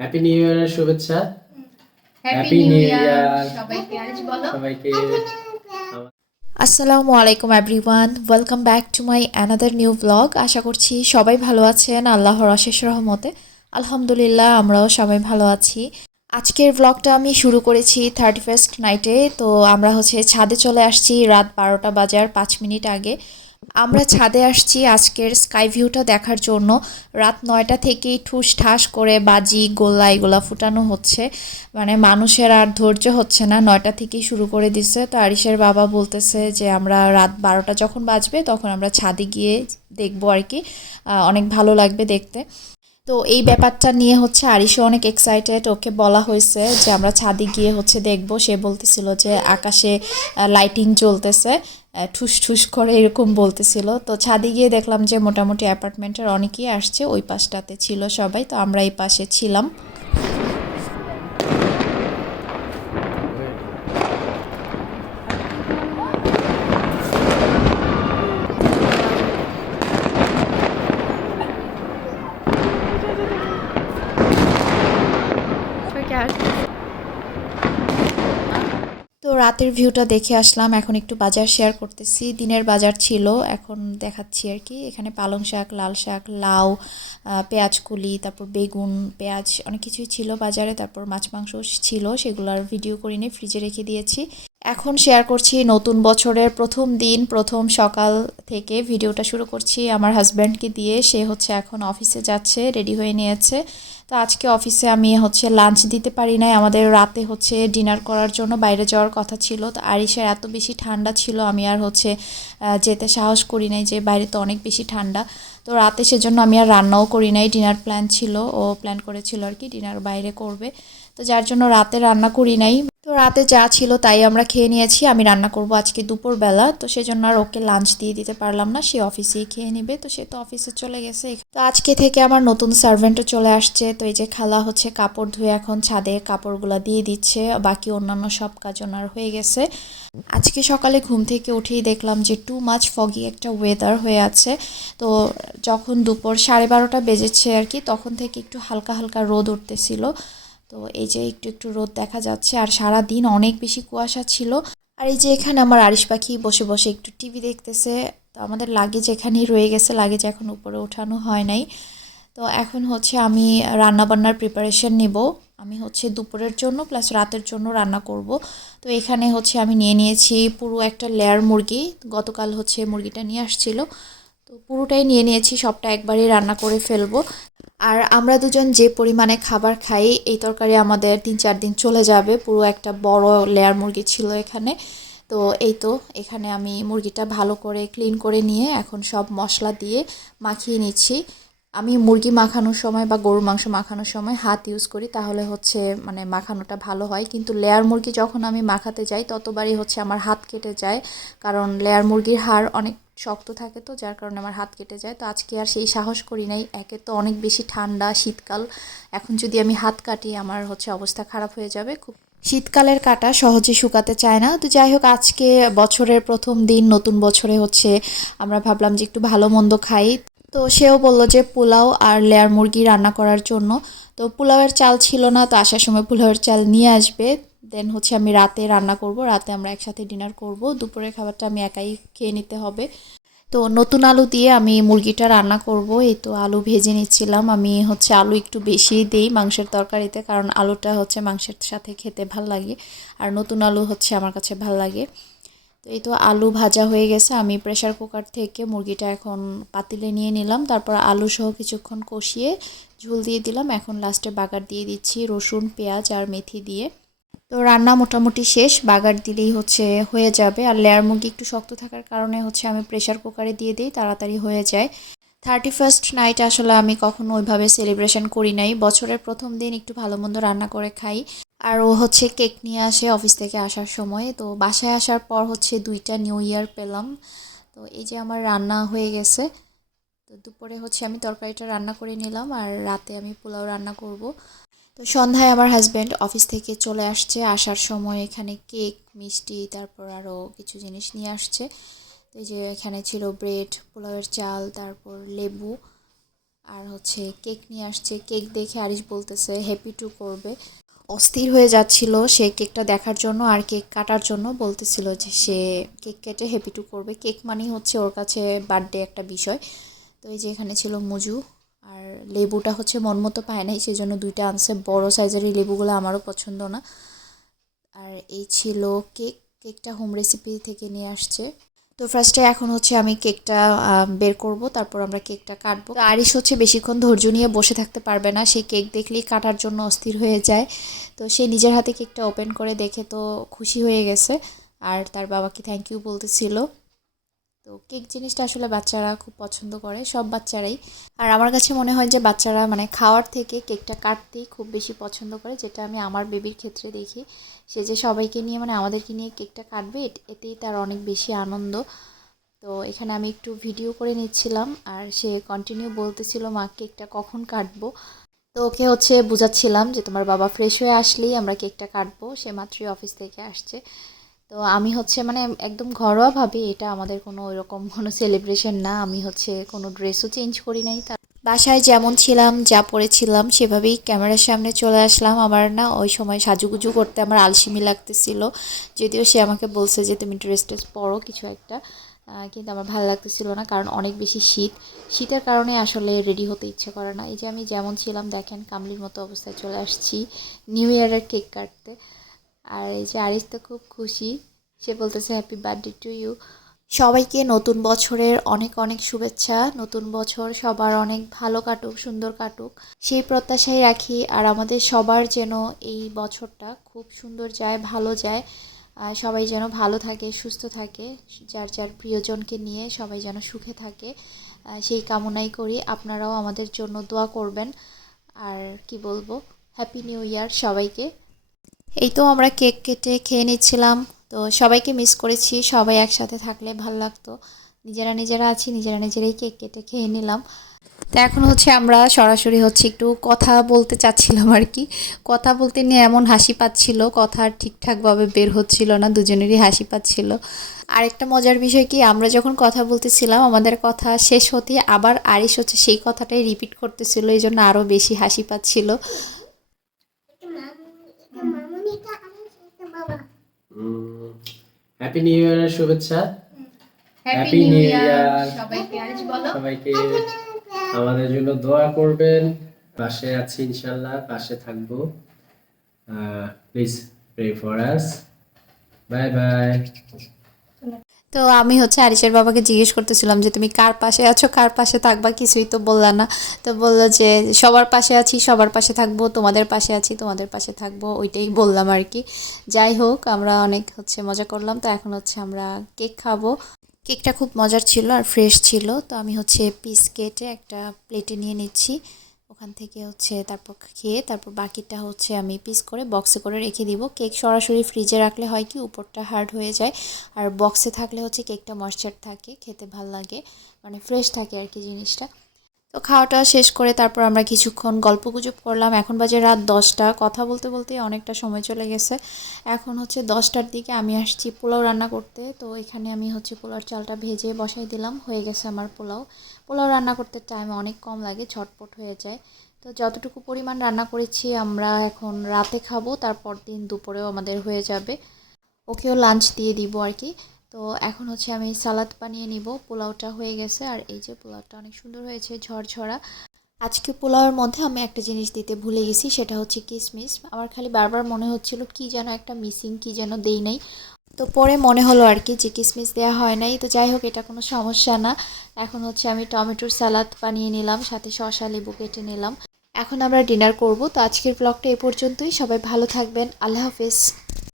Happy new ইয়ারের শুভেচ্ছা। Happy new year সবাইকে আজ বলো। সবাইকে। আসসালামু আলাইকুম everyone welcome back to my another new blog আশা করছি সবাই ভালো আছেন আল্লাহর অশেষ রহমতে। আলহামদুলিল্লাহ আমরাও সবাই ভালো আছি। আজকের ব্লগটা আমি শুরু করেছি থার্টি ফার্স্ট নাইটে তো আমরা হচ্ছে ছাদে চলে আসছি রাত বারোটা বাজার পাঁচ মিনিট আগে। আমরা ছাদে আসছি আজকের স্কাই ভিউটা দেখার জন্য। রাত নয়টা থেকেই ঠুস ঠাস করে বাজি, গোল্লা এগুলা ফুটানো হচ্ছে। মানে মানুষের আর ধৈর্য হচ্ছে না। নয়টা থেকেই শুরু করে দিচ্ছে তো আরিসের বাবা বলতেছে যে, আমরা রাত বারোটা যখন বাজবে, তখন আমরা ছাদে গিয়ে দেখব আর কি অনেক ভালো লাগবে দেখতে। তো এই ব্যাপারটা নিয়ে হচ্ছে আরিশও অনেক এক্সাইটেড ওকে বলা হয়েছে যে আমরা ছাদে গিয়ে হচ্ছে দেখব। সে বলতেছিল যে আকাশে লাইটিং জ্বলতেছে ঠুস ঠুস করে এরকম বলতেছিল। তো ছাদে গিয়ে দেখলাম যে মোটামুটি অ্যাপার্টমেন্টের অনেকেই আসছে, ওই পাশটাতে ছিল সবাই। তো আমরা এই পাশে ছিলাম তো রাতের ভিউটা দেখে আসলাম। এখন একটু বাজার শেয়ার করতেছি। দিনের বাজার ছিল, এখন দেখাচ্ছি আর কি। এখানে পালং শাক, লাল শাক, লাউ পেঁয়াজ কুলি তারপর বেগুন, পেঁয়াজ অনেক কিছুই ছিল বাজারে। তারপর মাছ মাংস ছিল সেগুলোর ভিডিও করিনি ফ্রিজে রেখে দিয়েছি। এখন শেয়ার করছি নতুন বছরের প্রথম দিন, প্রথম সকাল থেকে ভিডিওটা শুরু করছি আমার হাজব্যান্ডকে দিয়ে। সে হচ্ছে এখন অফিসে যাচ্ছে রেডি হয়ে নিয়েছে। তো আজকে অফিসে আমি হচ্ছে লাঞ্চ দিতে পারি নাই। আমাদের রাতে হচ্ছে ডিনার করার জন্য বাইরে যাওয়ার কথা ছিল। তো আরিসের এত বেশি ঠান্ডা ছিল, আমি আর হচ্ছে যেতে সাহস করি নাই যে বাইরে তো অনেক বেশি ঠান্ডা। তো রাতে সেজন্য আমি আর রান্নাও করি নাই। ডিনার প্ল্যান ছিল, ও প্ল্যান করেছিল আর কি ডিনার বাইরে করবে। তো যার জন্য রাতে রান্না করি নাই। তো রাতে যা ছিল তাই আমরা খেয়ে নিয়েছি, আমি রান্না করব আজকে দুপুরবেলা। তো সেজন্য আর ওকে লাঞ্চ দিয়ে দিতে পারলাম না, সে অফিসেই খেয়ে নেবে। তো সে তো অফিসে চলে গেছে। তো আজকে থেকে আমার নতুন সার্ভেন্টও চলে আসছে। তো এই যে খালা হচ্ছে কাপড় ধুয়ে এখন ছাদে কাপড়গুলো দিয়ে দিচ্ছে, বাকি অন্যান্য সব কাজ ওনার হয়ে গেছে। আজকে সকালে ঘুম থেকে উঠেই দেখলাম যে টু মাচ ফগি একটা ওয়েদার হয়ে আছে। তো যখন দুপুর সাড়ে বারোটা বেজেছে আর কি, তখন থেকে একটু হালকা হালকা রোদ উঠতেছিল। তো এই যে একটু একটু রোদ দেখা যাচ্ছে আর সারা দিন অনেক বেশি কুয়াশা ছিল। আর এই যে এখানে আমার আরিশ পাখি বসে বসে একটু টিভি দেখতেছে। তো আমাদের লাগেজ এখানেই রয়ে গেছে, লাগেজ এখন উপরে ওঠানো হয় নাই। তো এখন হচ্ছে আমি রান্নাবান্নার প্রিপারেশন নিব। আমি হচ্ছে দুপুরের জন্য প্লাস রাতের জন্য রান্না করব। তো এখানে হচ্ছে আমি নিয়ে নিয়েছি পুরো একটা লেয়ার মুরগি। গতকাল হচ্ছে মুরগিটা নিয়ে আসছিল। তো পুরোটাই নিয়ে নিয়েছি, সবটা একবারই রান্না করে ফেলব। আর আমরা দুজন যে পরিমাণে খাবার খাই, এই তরকারি আমাদের তিন চার দিন চলে যাবে। পুরো একটা বড় লেয়ার মুরগি ছিল এখানে। তো এই তো, এখানে আমি মুরগিটা ভালো করে ক্লিন করে নিয়ে এখন সব মশলা দিয়ে মাখিয়ে নিচ্ছি। আমি মুরগি মাখানোর সময় বা গরুর মাংস মাখানোর সময় হাত ইউজ করি, তাহলে হচ্ছে মানে মাখানোটা ভালো হয়। কিন্তু লেয়ার মুরগি যখন আমি মাখাতে যাই, ততবারই হচ্ছে আমার হাত কেটে যায়। কারণ লেয়ার মুরগির হাড় অনেক শক্ত থাকে তো, যার কারণে আমার হাত কেটে যায়। তো আজকে আর সেই সাহস করি নাই। একে তো অনেক বেশি ঠান্ডা, শীতকাল। এখন যদি আমি হাত কাটি, আমার হচ্ছে অবস্থা খারাপ হয়ে যাবে খুব। শীতকালের কাটা সহজে শুকাতে চায় না। তো যাই হোক, আজকে বছরের প্রথম দিন, নতুন বছরে হচ্ছে আমরা ভাবলাম যে একটু ভালো মন্দ খাই। তো সেও বলল যে পোলাও আর লেয়ার মুরগি রান্না করার জন্য। তো পোলাওয়ের চাল ছিল না, তো আসার সময় পোলাওয়ের চাল নিয়ে আসবে। দেন হচ্ছে আমি রাতে রান্না করব, রাতে আমরা একসাথে ডিনার করব, দুপুরের খাবারটা আমি একাই খেয়ে নিতে হবে। তো নতুন আলু দিয়ে আমি মুরগিটা রান্না করব, এই তো আলু ভেজে নিচ্ছিলাম। আমি হচ্ছে আলু একটু বেশি দিই মাংসের তরকারিতে, কারণ আলুটা হচ্ছে মাংসের সাথে খেতে ভালো লাগে, আর নতুন আলু হচ্ছে আমার কাছে ভালো লাগে। তো এই তো আলু ভাজা হয়ে গেছে, আমি প্রেসার কুকার থেকে মুরগিটা এখন পাতিলে নিয়ে নিলাম, তারপর আলু সহ কিছুক্ষণ কষিয়ে ঝোল দিয়ে দিলাম। এখন লাস্টে বাগার দিয়ে দিচ্ছি রসুন, পেঁয়াজ আর মেথি দিয়ে। তো রান্না মোটামুটি শেষ, বাগার দিলেই হচ্ছে হয়ে যাবে। আর লেয়ার মুরগি একটু শক্ত থাকার কারণে হচ্ছে আমি প্রেশার কুকারে দিয়ে দিই, তাড়াতাড়ি হয়ে যায়। থার্টি ফার্স্ট নাইট আসলে আমি কখনো ওইভাবে সেলিব্রেশন করি নাই। বছরের প্রথম দিন একটু ভালো মন্দ রান্না করে খাই। আর ও হচ্ছে কেক নিয়ে আসে অফিস থেকে আসার সময়। তো বাসায় আসার পর হচ্ছে দুইটা নিউ ইয়ার পেলাম। তো এই যে আমার রান্না হয়ে গেছে। তো দুপুরে হচ্ছে আমি তরকারিটা রান্না করে নিলাম। আর রাতে আমি পোলাও রান্না করব। তো সন্ধ্যায় আমার হাজব্যান্ড অফিস থেকে চলে আসছে। আসার সময় এখানে কেক মিষ্টি, তারপর আরও কিছু জিনিস নিয়ে আসছে। এই যে এখানে ছিল ব্রেড পোলাওয়ের চাল, তারপর লেবু আর হচ্ছে কেক নিয়ে আসছে। কেক দেখে আরিশ বলতেছে হ্যাপি টু করবে। অস্থির হয়ে যাচ্ছিল সে কেকটা দেখার জন্য আর কেক কাটার জন্য। বলতেছিল যে সে কেক কেটে হ্যাপি টু করবে। কেক মানেই হচ্ছে ওর কাছে বার্থডে একটা বিষয়। তো এই যে এখানে ছিল মজু। আর লেবুটা হচ্ছে মন মতো পায় নাই সেই জন্য দুইটা আনছে। বড় সাইজের লেবুগুলো আমারও পছন্দ না। আর এই ছিল কেক, কেকটা হোম রেসিপি থেকে নিয়ে আসছে। তো ফার্স্টে এখন হচ্ছে আমি কেকটা বের করব, তারপর আমরা কেকটা কাটবো। তো আরিশ হচ্ছে বেশিক্ষণ ধৈর্য নিয়ে বসে থাকতে পারবে না সেই কেক দেখলেই কাটার জন্য অস্থির হয়ে যায়। তো সে নিজের হাতে কেকটা ওপেন করে দেখে তো খুশি হয়ে গেছে। আর তার বাবাকে থ্যাংক ইউ বলতেছিল? তো কেক জিনিসটা আসলে বাচ্চারা খুব পছন্দ করে, সব বাচ্চারাই। আর আমার কাছে মনে হয় যে বাচ্চারা মানে খাওয়ার থেকে কেকটা কাটতেই খুব বেশি পছন্দ করে, যেটা আমি আমার বেবির ক্ষেত্রে দেখি। সে যে সবাইকে নিয়ে মানে আমাদেরকে নিয়ে কেকটা কাটবে এতেই তার অনেক বেশি আনন্দ। তো এখানে আমি একটু ভিডিও করে নিচ্ছিলাম, আর সে কন্টিনিউ বলতেছিল, মা, কেকটা কখন কাটবো? তো ওকে হচ্ছে বোঝাচ্ছিলাম যে, তোমার বাবা ফ্রেশ হয়ে আসলেই আমরা কেকটা কাটবো। সে মাত্রই অফিস থেকে আসছে। তো আমি হচ্ছে মানে একদম ঘরোয়াভাবে এটা আমাদের কোনো ওইরকম কোনো সেলিব্রেশন না। আমি হচ্ছে কোনো ড্রেসও চেঞ্জ করি নাই। তার বাসায় যেমন ছিলাম, যা পরেছিলাম সেভাবেই ক্যামেরার সামনে চলে আসলাম। আমার না ওই সময় সাজুগুজু করতে আমার আলসেমি লাগতেছিল। যদিও সে আমাকে বলছে যে, তুমি ড্রেস ট্রেস পরো কিছু একটা। কিন্তু আমার ভালো লাগতেছিল না কারণ অনেক বেশি শীত। শীতের কারণে আসলে রেডি হতে ইচ্ছে করে না। এই যে আমি যেমন ছিলাম, দেখেন কামলির মতো অবস্থায় চলে আসছি। নিউ ইয়ারের কেক কাটতে। আর এই যে আরিস তো খুব খুশি। সে বলতেছে হ্যাপি বার্থডে টু ইউ সবাইকে নতুন বছরের অনেক অনেক শুভেচ্ছা, নতুন বছর সবার অনেক ভালো কাটুক, সুন্দর কাটুক। সেই প্রত্যাশাই রাখি, আর আমাদের সবার যেন এই বছরটা খুব সুন্দর যায়, ভালো যায়। সবাই যেন ভালো থাকে, সুস্থ থাকে, যার যার প্রিয়জনকে নিয়ে সবাই যেন সুখে থাকে। সেই কামনাই করি, আপনারাও আমাদের জন্য দোয়া করবেন। আর কি বলব হ্যাপি নিউ ইয়ার সবাইকে। এই তো আমরা কেক কেটে খেয়ে নিচ্ছিলাম। তো সবাইকে মিস করেছি, সবাই একসাথে থাকলে ভালো লাগতো। নিজেরা নিজেরা আছি, নিজেরা নিজেরাই কেক কেটে খেয়ে নিলাম। তো এখন হচ্ছে আমরা সরাসরি হচ্ছে একটু কথা বলতে চাচ্ছিলাম আর কি। কথা বলতে নিয়ে এমন হাসি পাচ্ছিল, কথা ঠিকঠাকভাবে বের হচ্ছিল না, দুজনেরই হাসি পাচ্ছিল। আরেকটা মজার বিষয় কি, আমরা যখন কথা বলতেছিলাম, আমাদের কথা শেষ হতে আবার আরিশ হচ্ছে সেই কথাটাই রিপিট করতেছিল এই জন্য আরও বেশি হাসি পাচ্ছিল। হ্যাপি নিউ ইয়ারের শুভেচ্ছা। হ্যাপি নিউ ইয়ার সবাইকে আরিশ বলো। সবাইকে আমাদের জন্য দোয়া করবেন। পাশে আছি ইনশাল্লাহ পাশে থাকব। Please pray for us bye bye তো আমি হচ্ছে আরিসের বাবাকে জিজ্ঞেস করতেছিলাম যে, তুমি কার পাশে আছো? কার পাশে থাকবা? কিছুই তো বললা না। তো বলল যে, সবার পাশে আছি, সবার পাশে থাকব, তোমাদের পাশে আছি, তোমাদের পাশে থাকব। ওইটাই বললাম আর কি। যাই হোক, আমরা অনেক হচ্ছে মজা করলাম। তো এখন হচ্ছে আমরা কেক খাব। কেকটা খুব মজার ছিল আর ফ্রেশ ছিল। তো আমি হচ্ছে পিস কেটে একটা প্লেটে নিয়ে নিচ্ছি। ওখান থেকে হচ্ছে তারপর খেয়ে তারপর বাকিটা হচ্ছে আমি পিস করে বক্সে করে রেখে দিব। কেক সরাসরি ফ্রিজে রাখলে হয় কি উপরটা হার্ড হয়ে যায়। আর বক্সে থাকলে হচ্ছে কেকটা ময়শ্চার থাকে, খেতে ভালো লাগে মানে ফ্রেশ থাকে আর কি জিনিসটা। তো খাওয়াটা শেষ করে তারপর আমরা কিছুক্ষণ গল্প গুজব করলাম। এখন বাজে রাত দশটা। কথা বলতে বলতে অনেকটা সময় চলে গেছে। এখন হচ্ছে দশটার দিকে আমি আসছি পোলাও রান্না করতে। তো এখানে আমি হচ্ছে পোলাওর চালটা ভেজে বসাই দিলাম। হয়ে গেছে আমার পোলাও। পোলাও রান্না করতে টাইম অনেক কম লাগে, ঝটপট হয়ে যায়। তো যতটুকু পরিমাণ রান্না করেছি আমরা এখন রাতে খাব, তারপর দিন দুপুরেও আমাদের হয়ে যাবে। ওকেও লাঞ্চ দিয়ে দিব আর কি। তো এখন হচ্ছে আমি সালাদ বানিয়ে নিব, পোলাওটা হয়ে গেছে। আর এই যে পোলাওটা অনেক সুন্দর হয়েছে, ঝরঝরা। আজকে পোলাওয়ের মধ্যে আমি একটা জিনিস দিতে ভুলে গেছি, সেটা হচ্ছে কিশমিশ আমার খালি বারবার মনে হচ্ছিল, কি যেন একটা মিসিং কি যেন দেই নাই। তো পরে মনে হলো আর কি যে কিসমিস দেওয়া হয় নাই। তো যাই হোক, এটা কোনো সমস্যা না। এখন হচ্ছে আমি টমেটোর স্যালাদ বানিয়ে নিলাম, সাথে শশা লেবু কেটে নিলাম। এখন আমরা ডিনার করব। তো আজকের ব্লগটা এ পর্যন্তই। সবাই ভালো থাকবেন। আল্লাহ হাফেজ।